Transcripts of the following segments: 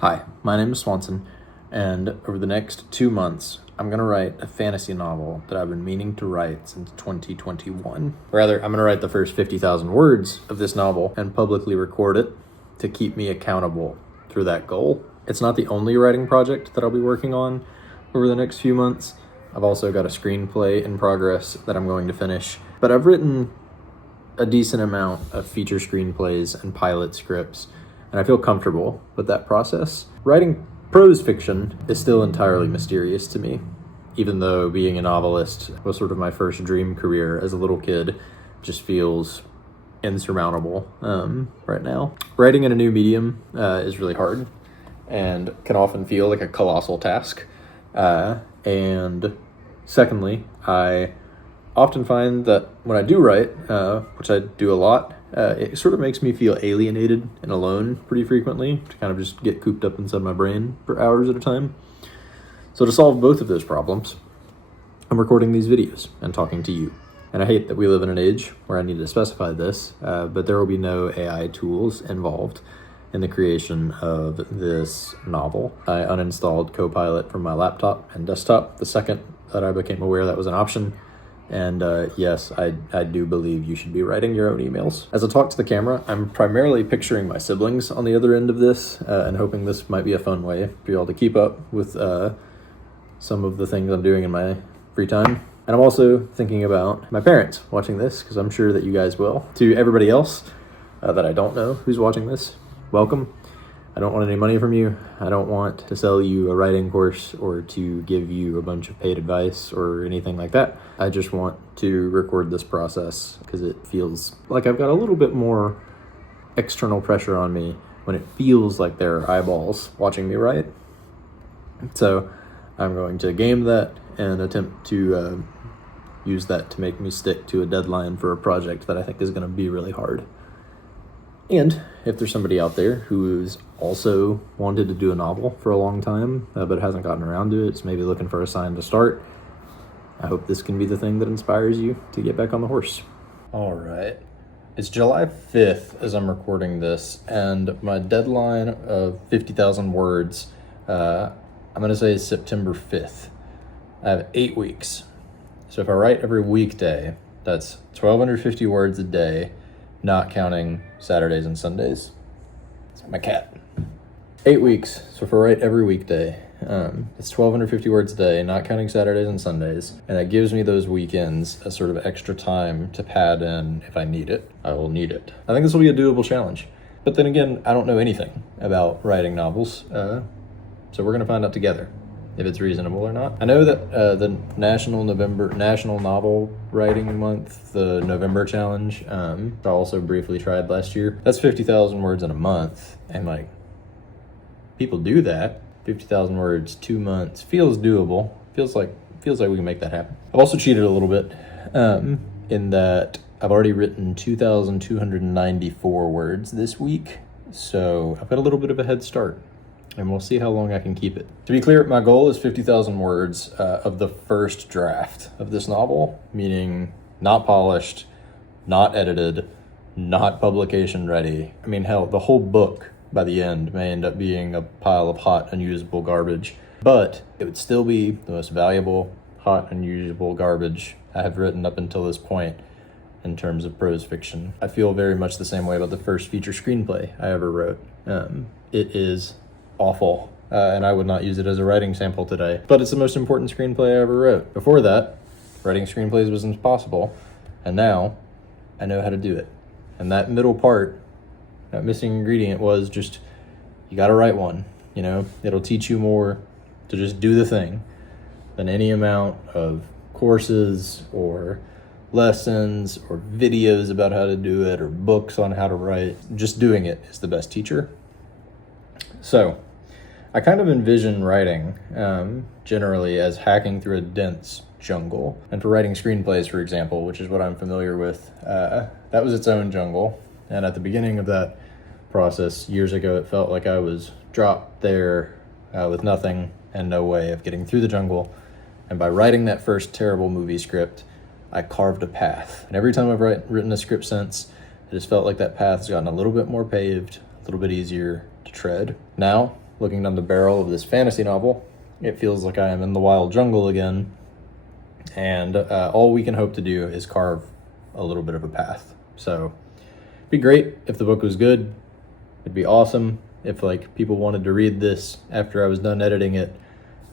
Hi, my name is Swanson, and over the next 2 months, I'm going to write a fantasy novel that I've been meaning to write since 2021. Rather, I'm going to write the first 50,000 words of this novel and publicly record it to keep me accountable through that goal. It's not the only writing project that I'll be working on over the next few months. I've also got a screenplay in progress that I'm going to finish, but I've written a decent amount of feature screenplays and pilot scripts, and I feel comfortable with that process. Writing prose fiction is still entirely mysterious to me, even though being a novelist was sort of my first dream career as a little kid. Just feels insurmountable right now. Writing in a new medium is really hard and can often feel like a colossal task. And secondly, I often find that when I do write, which I do a lot, it sort of makes me feel alienated and alone pretty frequently, to kind of just get cooped up inside my brain for hours at a time. So to solve both of those problems, I'm recording these videos and talking to you. And I hate that we live in an age where I need to specify this, but there will be no AI tools involved in the creation of this novel. I uninstalled Copilot from my laptop and desktop the second that I became aware that was an option. And yes, I do believe you should be writing your own emails. As I talk to the camera, I'm primarily picturing my siblings on the other end of this and hoping this might be a fun way for y'all to keep up with some of the things I'm doing in my free time. And I'm also thinking about my parents watching this, because I'm sure that you guys will. To everybody else that I don't know who's watching this, welcome. I don't want any money from you. I don't want to sell you a writing course or to give you a bunch of paid advice or anything like that. I just want to record this process because it feels like I've got a little bit more external pressure on me when it feels like there are eyeballs watching me write. So I'm going to game that and attempt to use that to make me stick to a deadline for a project that I think is going to be really hard. And if there's somebody out there who's also wanted to do a novel for a long time, but hasn't gotten around to it, is maybe looking for a sign to start, I hope this can be the thing that inspires you to get back on the horse. All right. It's July 5th as I'm recording this, and my deadline of 50,000 words, I'm going to say is September 5th. I have 8 weeks. So if I write every weekday, that's 1,250 words a day, not counting Saturdays and Sundays. It's my cat. 8 weeks, so if I write every weekday, it's 1,250 words a day, not counting Saturdays and Sundays, and that gives me those weekends a sort of extra time to pad in if I need it. I will need it. I think this will be a doable challenge. But then again, I don't know anything about writing novels, so we're going to find out together if it's reasonable or not. I know that the National Novel Writing Month, the November challenge, I also briefly tried last year. That's 50,000 words in a month, and like, people do that. 50,000 words, 2 months, feels doable. Feels like we can make that happen. I've also cheated a little bit in that I've already written 2,294 words this week, so I've got a little bit of a head start. And we'll see how long I can keep it. To be clear, my goal is 50,000 words of the first draft of this novel, meaning not polished, not edited, not publication ready. I mean, hell, the whole book by the end may end up being a pile of hot, unusable garbage, but it would still be the most valuable, hot, unusable garbage I have written up until this point in terms of prose fiction. I feel very much the same way about the first feature screenplay I ever wrote. It is awful, and I would not use it as a writing sample today, but it's the most important screenplay I ever wrote. Before that, writing screenplays was impossible, and now I know how to do it. And that middle part, that missing ingredient, was just, you gotta write one. You know, it'll teach you more to just do the thing than any amount of courses or lessons or videos about how to do it or books on how to write. Just doing it is the best teacher. So I kind of envision writing generally as hacking through a dense jungle. And for writing screenplays, for example, which is what I'm familiar with, that was its own jungle. And at the beginning of that process, years ago, it felt like I was dropped there with nothing and no way of getting through the jungle. And by writing that first terrible movie script, I carved a path. And every time I've written a script since, it just felt like that path's gotten a little bit more paved, a little bit easier to tread. Now, looking down the barrel of this fantasy novel. It feels like I am in the wild jungle again, and all we can hope to do is carve a little bit of a path. So it'd be great if the book was good. It'd be awesome if like people wanted to read this after I was done editing it.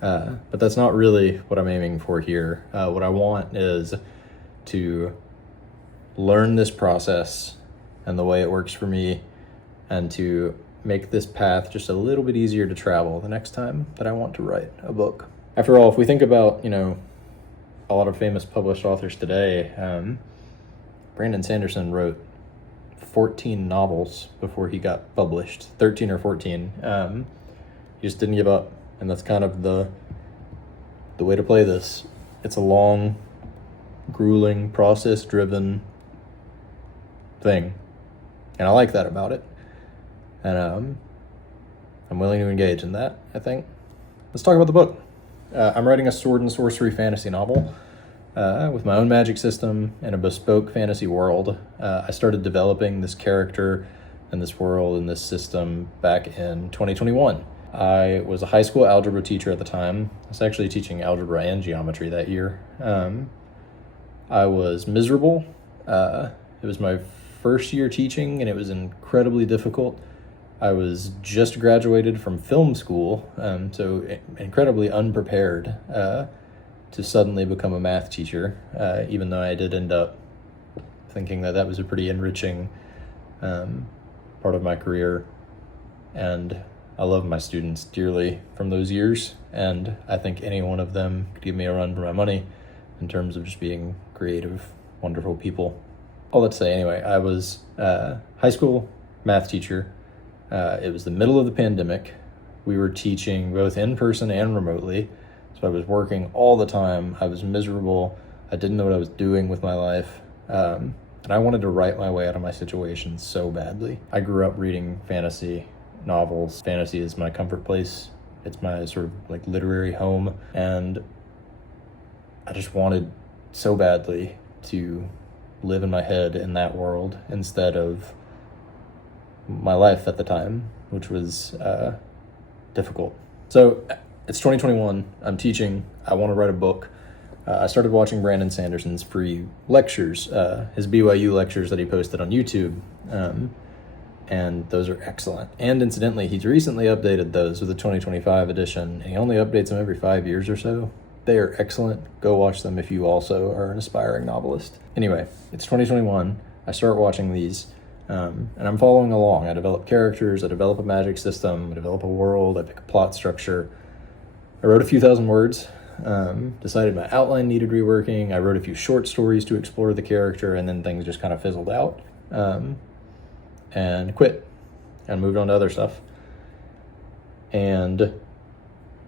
But that's not really what I'm aiming for here. What I want is to learn this process and the way it works for me, and to make this path just a little bit easier to travel the next time that I want to write a book. After all, if we think about, a lot of famous published authors today, Brandon Sanderson wrote 14 novels before he got published, 13 or 14. He just didn't give up, and that's kind of the way to play this. It's a long, grueling, process-driven thing, and I like that about it. And I'm willing to engage in that, I think. Let's talk about the book. I'm writing a sword and sorcery fantasy novel with my own magic system in a bespoke fantasy world. I started developing this character and this world and this system back in 2021. I was a high school algebra teacher at the time. I was actually teaching algebra and geometry that year. I was miserable. It was my first year teaching, and it was incredibly difficult. I was just graduated from film school, so incredibly unprepared to suddenly become a math teacher, even though I did end up thinking that was a pretty enriching part of my career. And I love my students dearly from those years, and I think any one of them could give me a run for my money in terms of just being creative, wonderful people. All that to say, anyway, I was a high school math teacher. It was the middle of the pandemic. We were teaching both in person and remotely, so I was working all the time. I was miserable. I didn't know what I was doing with my life, and I wanted to write my way out of my situation so badly. I grew up reading fantasy novels. Fantasy is my comfort place. It's my sort of like literary home, and I just wanted so badly to live in my head in that world instead of my life at the time, which was difficult. So it's 2021. I'm teaching. I want to write a book. I started watching Brandon Sanderson's free lectures, his BYU lectures that he posted on YouTube, and those are excellent. And incidentally, he's recently updated those with the 2025 edition, and he only updates them every 5 years or so. They are excellent. Go watch them if you also are an aspiring novelist. Anyway, it's 2021. I start watching these, and I'm following along. I develop characters, I develop a magic system, I develop a world, I pick a plot structure. I wrote a few thousand words, decided my outline needed reworking. I wrote a few short stories to explore the character, and then things just kind of fizzled out, and quit and moved on to other stuff. And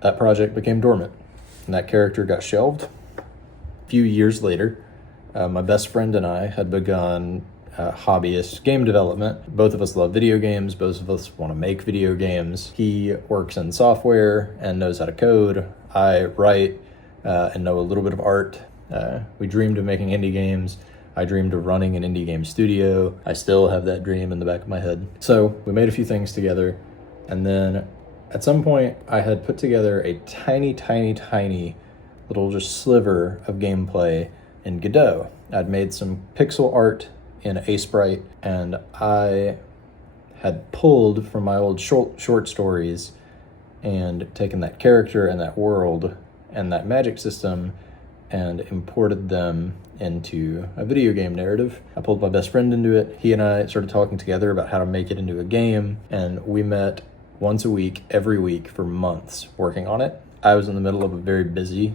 that project became dormant, and that character got shelved. A few years later, my best friend and I had begun hobbyist game development. Both of us love video games. Both of us want to make video games. He works in software and knows how to code. I write and know a little bit of art. We dreamed of making indie games. I dreamed of running an indie game studio. I still have that dream in the back of my head. So we made a few things together, and then at some point I had put together a tiny little just sliver of gameplay in Godot. I'd made some pixel art in Aseprite, and I had pulled from my old short stories and taken that character and that world and that magic system and imported them into a video game narrative. I pulled my best friend into it. He and I started talking together about how to make it into a game, and we met once a week, every week for months working on it. I was in the middle of a very busy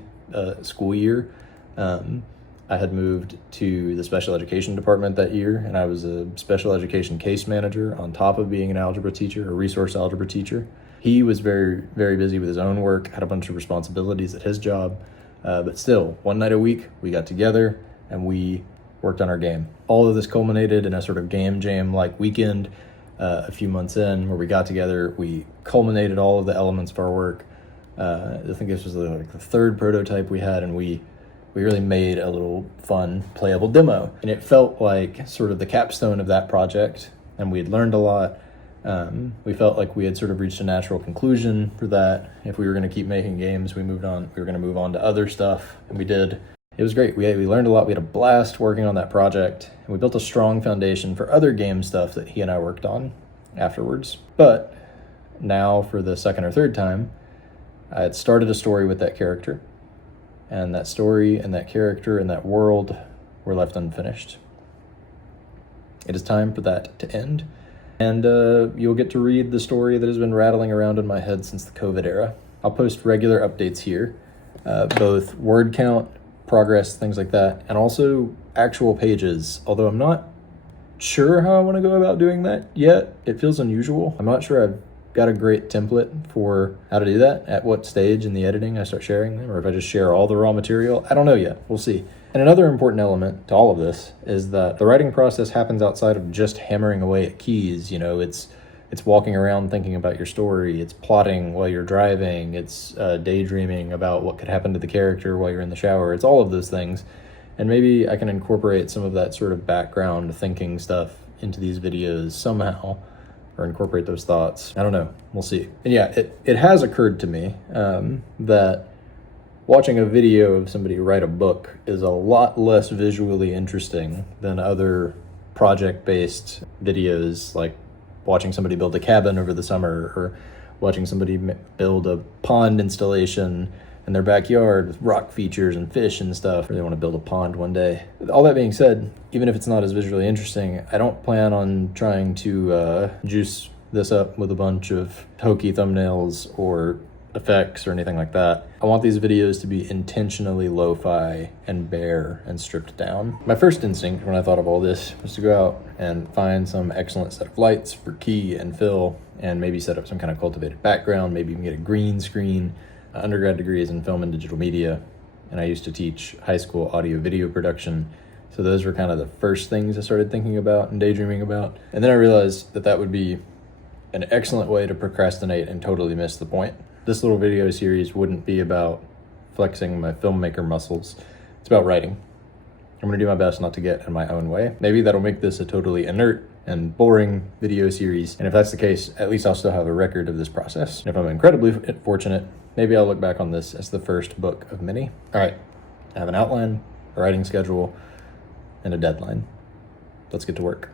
school year. I had moved to the special education department that year, and I was a special education case manager on top of being an algebra teacher, a resource algebra teacher. He was very, very busy with his own work, had a bunch of responsibilities at his job, but still, one night a week, we got together and we worked on our game. All of this culminated in a sort of game jam-like weekend a few months in, where we got together, we culminated all of the elements of our work. I think this was like the third prototype we had, and we really made a little fun playable demo. And it felt like sort of the capstone of that project, and we had learned a lot. We felt like we had sort of reached a natural conclusion for that. If we were going to keep making games, we were going to move on to other stuff, and we did. It was great. We learned a lot. We had a blast working on that project, and we built a strong foundation for other game stuff that he and I worked on afterwards. But now, for the second or third time, I had started a story with that character, and that story and that character and that world were left unfinished. It is time for that to end, and you'll get to read the story that has been rattling around in my head since the COVID era. I'll post regular updates here, both word count, progress, things like that, and also actual pages, although I'm not sure how I want to go about doing that yet. It feels unusual. I'm not sure I've got a great template for how to do that, at what stage in the editing I start sharing them, or if I just share all the raw material. I don't know yet. We'll see. And another important element to all of this is that the writing process happens outside of just hammering away at keys. You know, it's walking around thinking about your story. It's plotting while you're driving. It's daydreaming about what could happen to the character while you're in the shower. It's all of those things. And maybe I can incorporate some of that sort of background thinking stuff into these videos somehow, or incorporate those thoughts. I don't know. We'll see. And yeah, it has occurred to me that watching a video of somebody write a book is a lot less visually interesting than other project-based videos, like watching somebody build a cabin over the summer, or watching somebody build a pond installation in their backyard with rock features and fish and stuff. Or they want to build a pond one day. All that being said, even if it's not as visually interesting, I don't plan on trying to juice this up with a bunch of hokey thumbnails or effects or anything like that. I want these videos to be intentionally lo-fi and bare and stripped down. My first instinct when I thought of all this was to go out and find some excellent set of lights for key and fill, and maybe set up some kind of cultivated background, maybe even get a green screen. Undergrad degree is in film and digital media, and I used to teach high school audio video production. So those were kind of the first things I started thinking about and daydreaming about. And then I realized that would be an excellent way to procrastinate and totally miss the point. This little video series wouldn't be about flexing my filmmaker muscles. It's about writing. I'm going to do my best not to get in my own way. Maybe that'll make this a totally inert and boring video series. And if that's the case, at least I'll still have a record of this process. And if I'm incredibly fortunate, maybe I'll look back on this as the first book of many. All right, I have an outline, a writing schedule, and a deadline. Let's get to work.